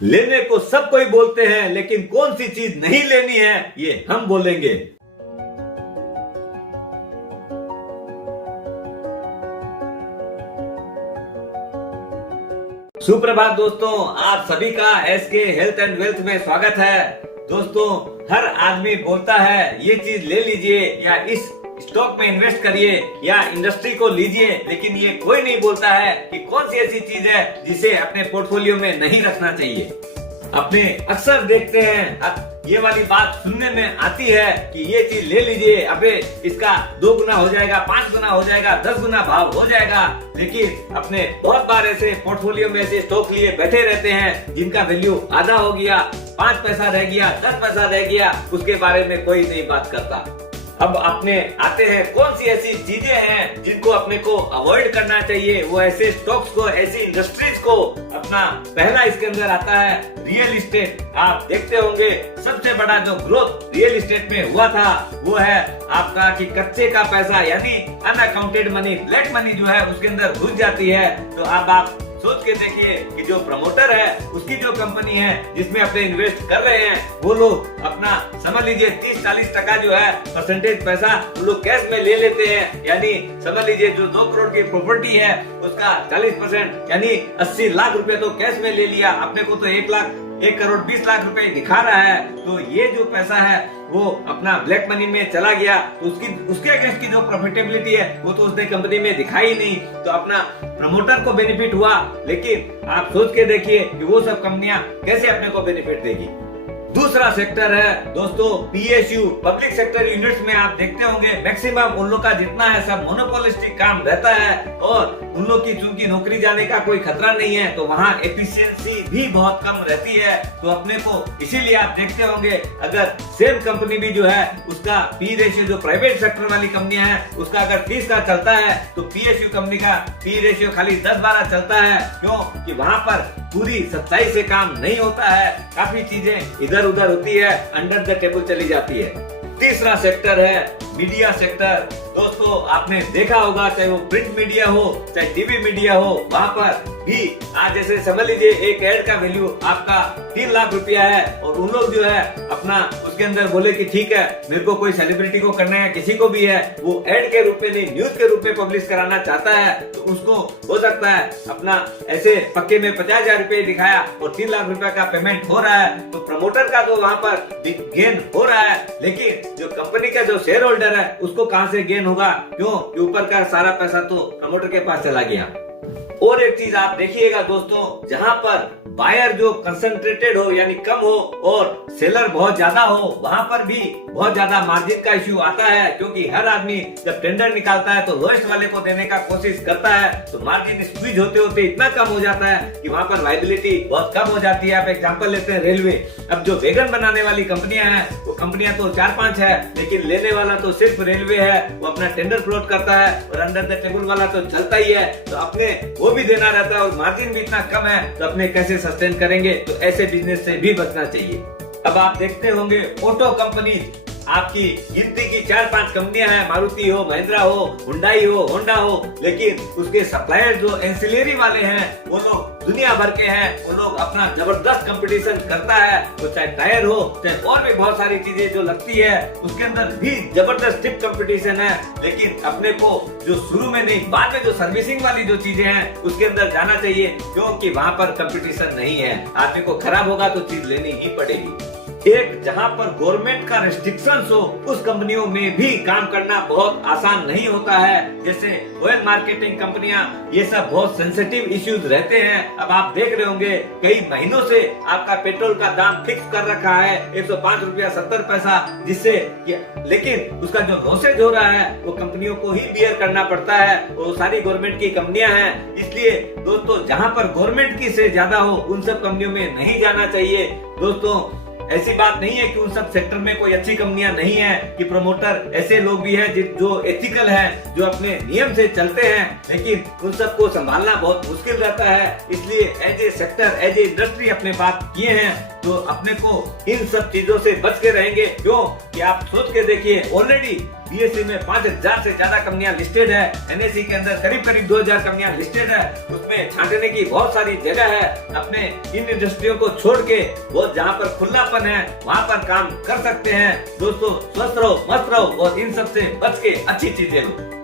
लेने को सब कोई बोलते हैं, लेकिन कौन सी चीज नहीं लेनी है ये हम बोलेंगे। सुप्रभात दोस्तों, आप सभी का एसके हेल्थ एंड वेल्थ में स्वागत है। दोस्तों, हर आदमी बोलता है ये चीज ले लीजिए या इस स्टॉक में इन्वेस्ट करिए या इंडस्ट्री को लीजिए, लेकिन ये कोई नहीं बोलता है कि कौन सी ऐसी चीज है जिसे अपने पोर्टफोलियो में नहीं रखना चाहिए। अपने अक्सर देखते हैं, अब ये वाली बात सुनने में आती है कि ये चीज ले लीजिए, अबे इसका 2 गुना हो जाएगा, 5 गुना हो जाएगा, 10 गुना भाव हो जाएगा। लेकिन अपने बहुत बार ऐसे पोर्टफोलियो में ऐसे स्टॉक लिए बैठे रहते हैं जिनका वैल्यू आधा हो गया, 5 पैसा रह गया, 10 पैसा रह गया, उसके बारे में कोई नहीं बात करता। अब अपने आते हैं कौन सी ऐसी चीजें हैं जिनको अपने को अवॉइड करना चाहिए। वो ऐसे स्टॉक्स को, ऐसी इंडस्ट्रीज को अपना पहला इसके अंदर आता है रियल इस्टेट। आप देखते होंगे सबसे बड़ा जो ग्रोथ रियल इस्टेट में हुआ था वो है आपका कि कच्चे का पैसा यानी अनअकाउंटेड मनी, ब्लैक मनी जो है उसके अंदर घुस जाती है। तो अब आप सोच के देखिए कि जो प्रमोटर है उसकी जो कंपनी है जिसमें अपने इन्वेस्ट कर रहे हैं वो लोग अपना समझ लीजिए 30-40% जो है परसेंटेज पैसा वो लोग कैश में ले लेते हैं। यानी समझ लीजिए जो 2 करोड़ की प्रॉपर्टी है उसका 40% यानी 80 लाख रुपए तो कैश में ले लिया। अपने को तो 1 करोड़ 20 लाख रुपए दिखा रहा है। तो ये जो पैसा है वो अपना ब्लैक मनी में चला गया, तो उसके अगेंस्ट की जो प्रॉफिटेबिलिटी है वो तो उसने कंपनी में दिखाई नहीं। तो अपना प्रमोटर को बेनिफिट हुआ, लेकिन आप सोच के देखिए कि वो सब कंपनियां कैसे अपने को बेनिफिट देगी। दूसरा सेक्टर है दोस्तों पीएसयू, पब्लिक सेक्टर यूनिट्स में आप देखते होंगे मैक्सिमम उन लोग का जितना है सब मोनोपोलिस्टिक काम रहता है और उन लोग की चूंकि नौकरी जाने का कोई खतरा नहीं है तो वहाँ एफिशिएंसी भी बहुत कम रहती है। तो अपने को इसीलिए आप देखते होंगे अगर सेम कंपनी भी जो है उसका पी रेशियो जो प्राइवेट सेक्टर वाली कंपनियां हैं उसका अगर 30 का चलता है तो पीएसयू कंपनी का पी रेशियो खाली 10-12 चलता है। क्यों कि वहाँ पर पूरी सच्चाई से काम नहीं होता है, काफी चीजें इधर उधर होती है, अंडर द टेबल चली जाती है। तीसरा सेक्टर है मीडिया सेक्टर। दोस्तों आपने देखा होगा चाहे वो प्रिंट मीडिया हो चाहे टीवी मीडिया हो, वहाँ पर भी आज जैसे समझ लीजिए एक एड का वैल्यू आपका 3 लाख रुपया है और उन लोग जो है अपना उसके अंदर बोले कि ठीक है मेरे को कोई सेलिब्रिटी को करना है, किसी को भी है, वो एड के रूप में नहीं न्यूज के रूप में पब्लिश कराना चाहता है तो उसको हो सकता है अपना ऐसे पक्के में 50,000 रुपए दिखाया और 3 लाख रुपए का पेमेंट हो रहा है। तो प्रमोटर का तो वहाँ पर गेन हो रहा है, लेकिन जो कंपनी का जो शेयर होल्डर है उसको कहाँ से गेन होगा? क्यों कि ऊपर का सारा पैसा तो प्रमोटर के पास चला गया। और एक चीज आप देखिएगा दोस्तों, जहाँ पर बायर जो कंसंट्रेटेड हो यानी कम हो और सेलर बहुत ज्यादा हो, वहाँ पर भी बहुत ज्यादा मार्जिन का इश्यू आता है। क्योंकि हर आदमी जब टेंडर निकालता है तो लोएस्ट वाले को देने का कोशिश करता है, तो मार्जिन स्क्वीज होते होते इतना कम हो जाता है कि वहाँ पर वायबिलिटी बहुत कम हो जाती है। आप एग्जाम्पल लेते हैं रेलवे। अब जो वैगन बनाने वाली कंपनियां हैं वो कंपनियां तो 4-5 है, लेकिन लेने वाला तो सिर्फ रेलवे है। वो अपना टेंडर फ्लोट करता है और अंडर द टेबल वाला तो चलता ही है, तो अपने वो भी देना रहता है और मार्जिन भी इतना कम है तो अपने कैसे सस्टेन करेंगे? तो ऐसे बिजनेस से भी बचना चाहिए। अब आप देखते होंगे ऑटो कंपनी, आपकी गिनती की 4-5 कंपनियां हैं, मारुति हो, महिंद्रा हो, हुंडई हो, होंडा हो, लेकिन उसके सप्लायर जो एंसिलरी वाले हैं वो लोग दुनिया भर के हैं। वो लोग अपना जबरदस्त कंपटीशन करता है, वो चाहे टायर हो चाहे और भी बहुत सारी चीजें जो लगती है उसके अंदर भी जबरदस्त स्टिफ कंपटीशन है। लेकिन अपने को जो शुरू में नहीं बाद में जो सर्विसिंग वाली जो चीजें हैं उसके अंदर जाना चाहिए, क्योंकि वहाँ पर कंपटीशन नहीं है। आदमी को खराब होगा तो चीज लेनी ही पड़ेगी। एक जहाँ पर गवर्नमेंट का रेस्ट्रिक्शंस हो उस कंपनियों में भी काम करना बहुत आसान नहीं होता है। जैसे ऑयल मार्केटिंग कंपनियां, ये सब बहुत सेंसिटिव इश्यूज रहते हैं। अब आप देख रहे होंगे कई महीनों से आपका पेट्रोल का दाम फिक्स कर रखा है 105 रुपया 70 पैसा, जिससे लेकिन उसका जो लॉसेज हो रहा है वो कंपनियों को ही बियर करना पड़ता है। वो सारी गवर्नमेंट की कंपनियां हैं, इसलिए दोस्तों जहाँ पर गवर्नमेंट की से ज्यादा हो उन सब कंपनियों में नहीं जाना चाहिए। दोस्तों ऐसी बात नहीं है कि उन सब सेक्टर में कोई अच्छी कंपनियां नहीं है, कि प्रमोटर ऐसे लोग भी हैं जो एथिकल हैं, जो अपने नियम से चलते हैं, लेकिन उन सबको संभालना बहुत मुश्किल रहता है। इसलिए as a sector, as a industry अपने बात किए हैं। तो अपने को इन सब चीजों से बच के रहेंगे। क्यों कि आप सोच के देखिए, ऑलरेडी बीएसई में 5000 से ज्यादा कंपनियां लिस्टेड है, एनएसई के अंदर करीब करीब 2000 कंपनियां लिस्टेड है। उसमें छांटने की बहुत सारी जगह है। अपने इन इंडस्ट्रियों को छोड़ के वो जहाँ पर खुलापन है वहाँ पर काम कर सकते हैं। दोस्तों, स्वस्थ रहो, मस्त रहो और इन सब से बच के अच्छी चीजें लो।